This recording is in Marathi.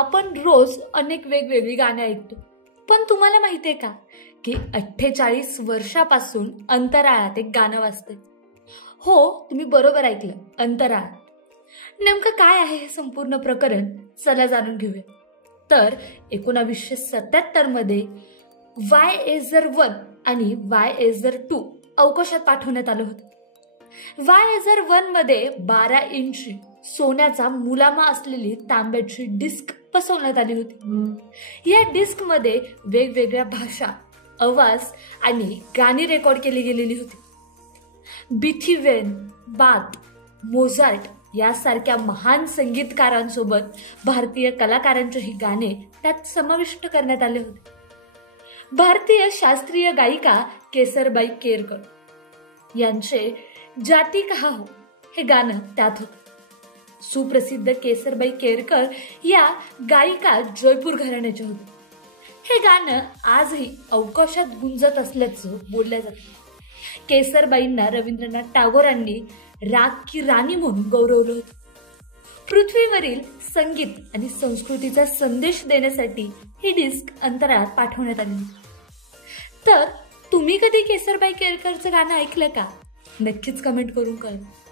आपण रोज अनेक वेगवेगळी गाणी ऐकतो, पण तुम्हाला माहितीये का की 48 वर्षापासून अंतराळात एक गाणं वाजतंय? हो, तुम्ही बरोबर ऐकलं, अंतराळ. नेमकं काय आहे हे संपूर्ण प्रकरण? चला जाणून घेऊया. तर 1977 मध्ये वायएजर-1 आणि वायएजर-2 अवकाशात पाठवण्यात आलं होतं. वायएजर-1 मध्ये 12 इंची सोन्याचा मुलामा असलेली तांब्याची डिस्क बसवण्यात आली होती. या डिस्क मध्ये वेगवेगळ्या भाषा, आवाज आणि गाणी रेकॉर्ड केली गेलेली होती. बिथिवेन, बाथ, मोझार्ट यासारख्या महान संगीतकारांसोबत भारतीय कलाकारांचेही गाणे त्यात समाविष्ट करण्यात आले होते. भारतीय शास्त्रीय गायिका केसरबाई केरकर यांचे जाती कहा हो हे गाणं त्यात होतं. सुप्रसिद्ध केसरबाई केरकर या गायिका जयपूर घराण्याच्या होत्या. हे गाणं आजही अवकाशात गुंजत असल्याचं बोललं जातं. केसरबाईंना रवींद्रनाथ टागोरांनी राग की राणी म्हणून गौरवलं होतं. पृथ्वीवरील संगीत आणि संस्कृतीचा संदेश देण्यासाठी ही डिस्क अंतराळात पाठवण्यात आली. तर तुम्ही कधी केसरबाई केरकरचं गाणं ऐकलं का? नक्कीच कमेंट करून कळवा.